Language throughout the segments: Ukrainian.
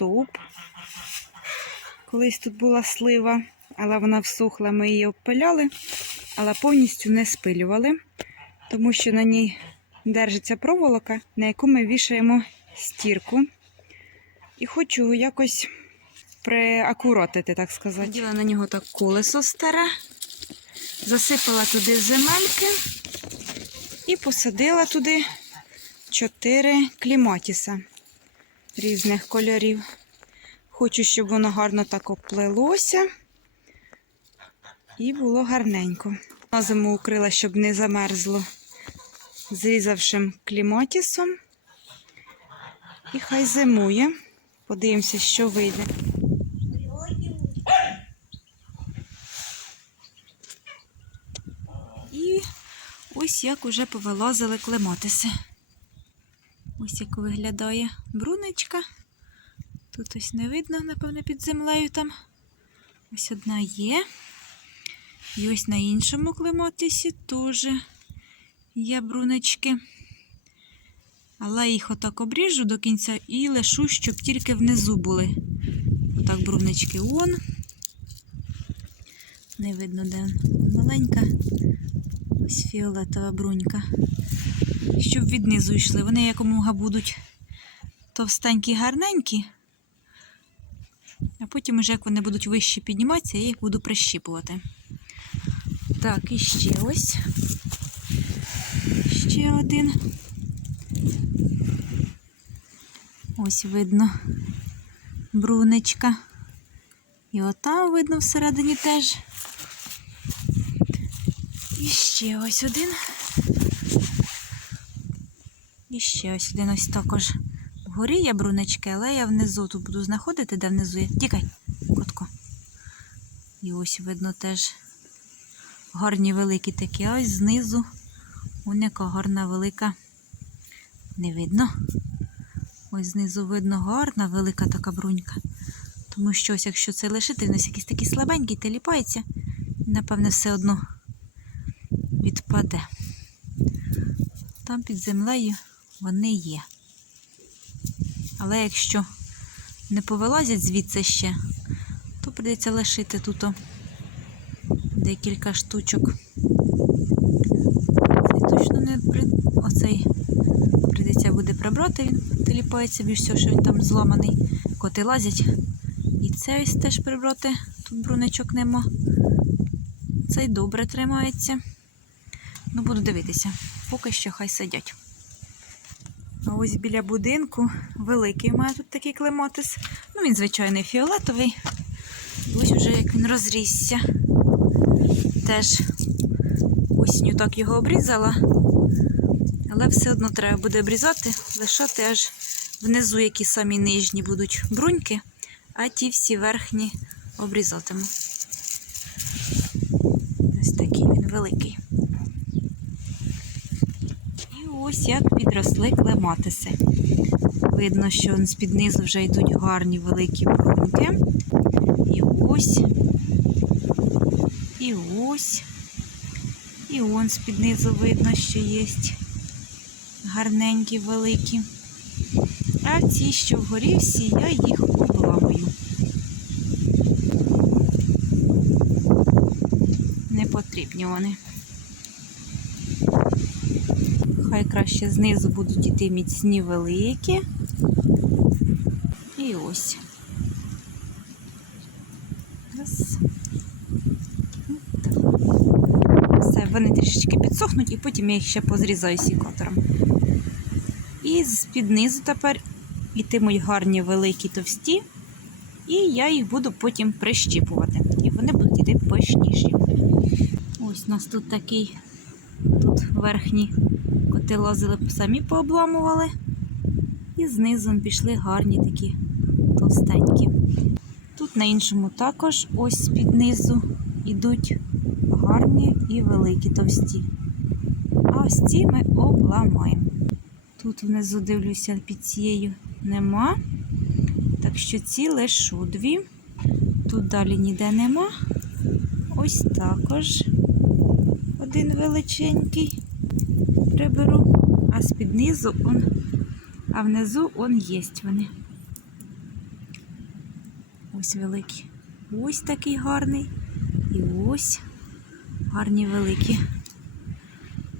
стовп. Колись тут була слива, але вона всухла, ми її обпиляли, але повністю не спилювали, тому що на ній держиться проволока, на яку ми вішаємо стірку. І хочу якось приакуратити, так сказати. Наділа на нього так колесо старе, засипала туди земельки і посадила туди чотири кліматіса різних кольорів. Хочу, щоб воно гарно так оплелося і було гарненько. На зиму укрила, щоб не замерзло зрізавшим кліматісом. І хай зимує. Подивимося, що вийде. І ось як уже повилазили клематиси. Ось як виглядає брунечка. Тут ось не видно, напевно, під землею там. Ось одна є. І ось на іншому клематисі теж є брунечки. Але їх отак обріжу до кінця і лишу, щоб тільки внизу були. Отак брунечки вон. Не видно, де маленька. Ось фіолетова брунька. Щоб віднизу йшли. Вони якомога будуть товстенькі, гарненькі. А потім, уже, як вони будуть вище підніматися, я їх буду прищіпувати. Так, і ще ось. Ще один. Ось видно брунечка. І отам видно всередині теж. І ще ось один. І ще ось один ось також. Вгорі є брунечки, але я внизу тут буду знаходити, де внизу є. Тікай, котко. І ось видно теж гарні великі такі. А ось знизу. Вон яка гарна велика. Не видно. Ось знизу видно гарна велика така брунька. Тому що ось якщо це лишити, він ось якийсь такий слабенький, теліпається, і, напевне, все одно відпаде. Там під землею вони є. Але якщо не повилазять звідси ще, то прийдеться лишити тут декілька штучок. Цей точно не при... Оцей прийдеться буде прибрати, він теліпається більш всього, що він там зламаний. Коти лазять. І цей ось теж прибрати, тут бруничок нема. Цей добре тримається. Ну, буду дивитися, поки що хай сидять. А ось біля будинку великий мене тут такий клематис. Ну, він, звичайний, фіолетовий. Ось вже як він розрісся. Теж осінню так його обрізала. Але все одно треба буде обрізати, лишати аж внизу, які самі нижні будуть бруньки, а ті всі верхні обрізатиму. Ось такий він великий. І ось як підросли клематиси. Видно, що з-під низу вже йдуть гарні великі бруньки. І ось, і ось, і он з-під низу видно, що є гарненькі великі. А ці, що вгорі всі, я їх обламую. Не потрібні вони. Хай краще знизу будуть іти міцні великі. І ось. Все, вони трішечки підсохнуть і потім я їх ще позрізаю сікатором. І з-під низу тепер ітимуть гарні великі товсті, і я їх буду потім прищіпувати. І вони будуть іти пишніші. Ось у нас тут такий, тут верхні коти лазили, самі пообламували. І знизу пішли гарні такі товстенькі. Тут на іншому також ось з-під низу йдуть гарні і великі товсті. А ось ці ми обламаємо. Тут внизу дивлюся під цією нема. Так що ці лишу дві. Тут далі ніде нема. Ось також один величенький приберу, а з-під низу он, а внизу он єсть вони. Ось великі. Ось такий гарний. І ось гарні великі.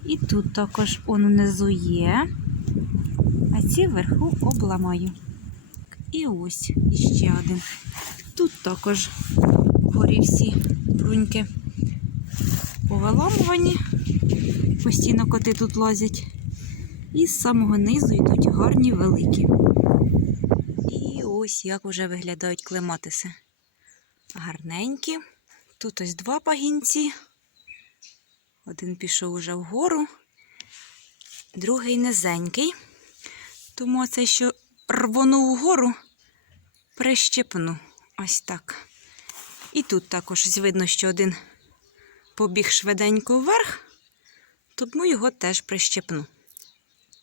І тут також он внизу є. А ці вверху обламаю. І ось іще один. Тут також вгорі всі бруньки повиламувані. Постійно коти тут лазять. І з самого низу йдуть гарні великі. І ось як вже виглядають клематиси. Гарненькі. Тут ось два пагінці. Один пішов уже вгору, другий низенький. Тому цей, що рвонув вгору, прищепну. Ось так. І тут також видно, що один побіг швиденько вверх, тому його теж прищепну.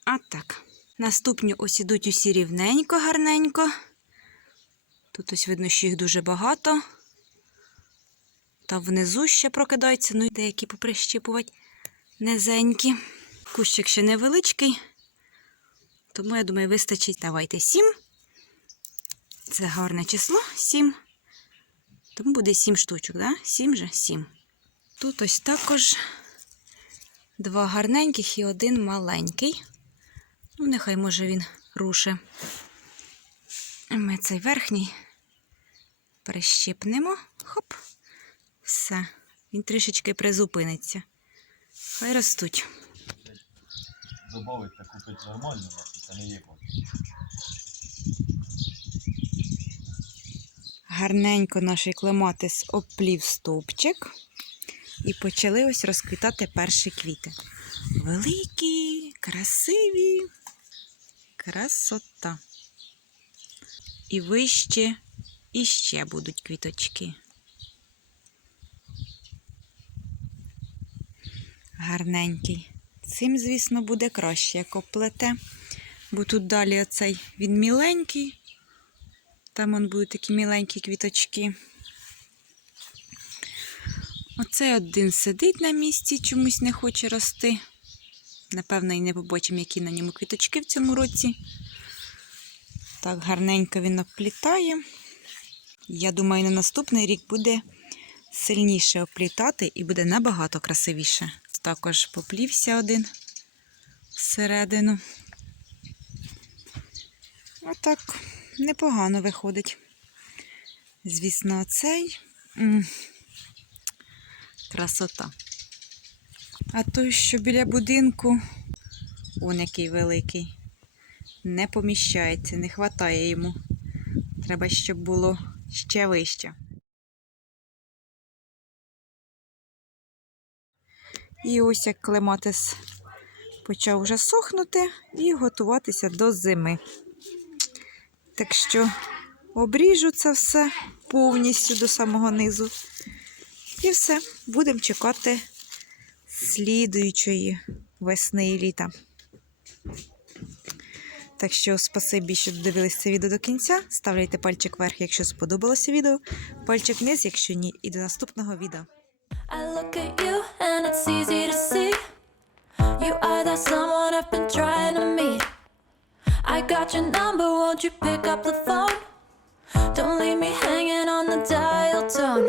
А так. Наступні ось ідуть усі рівненько, гарненько. Тут ось видно, що їх дуже багато. Та внизу ще прокидаються, ну і деякі поприщіпувати низенькі. Кущик ще невеличкий, тому я думаю, вистачить. Давайте сім. Це гарне число, сім. Тому буде сім штучок, да? Сім же сім. Тут ось також два гарненьких і один маленький. Ну, нехай, може, він руше. Ми цей верхній прищипнемо. Хоп. Все. Він трішечки призупиниться. Хай ростуть. Добавить та купити нормально, це не є. Гарненько наш клематис оплів стовпчик. І почали ось розквітати перші квіти. Великі, красиві. Красота. І вище, і ще будуть квіточки. Гарненький. Цим, звісно, буде краще, як оплете. Бо тут далі оцей він міленький. Там он будуть такі міленькі квіточки. Оцей один сидить на місці, чомусь не хоче рости. Напевно, і не побачимо, які на ньому квіточки в цьому році. Так, гарненько він оплітає. Я думаю, на наступний рік буде сильніше оплітати і буде набагато красивіше. Також поплівся один всередину. Отак, непогано виходить. Звісно, цей красота. А той, що біля будинку, он який великий, не поміщається, не вистачає йому. Треба, щоб було ще вище. І ось як клематис почав вже сохнути і готуватися до зими. Так що обріжу це все повністю до самого низу. І все, будемо чекати слідуючої весни і літа. Так що, спасибі, що додивилися це відео до кінця. Ставляйте пальчик вверх, якщо сподобалося відео, пальчик вниз, якщо ні, і до наступного відео. I look at you and it's easy to see. You are that someone I've been trying to meet. I got your number, won't you pick up the phone? Don't leave me hanging on the dial tone.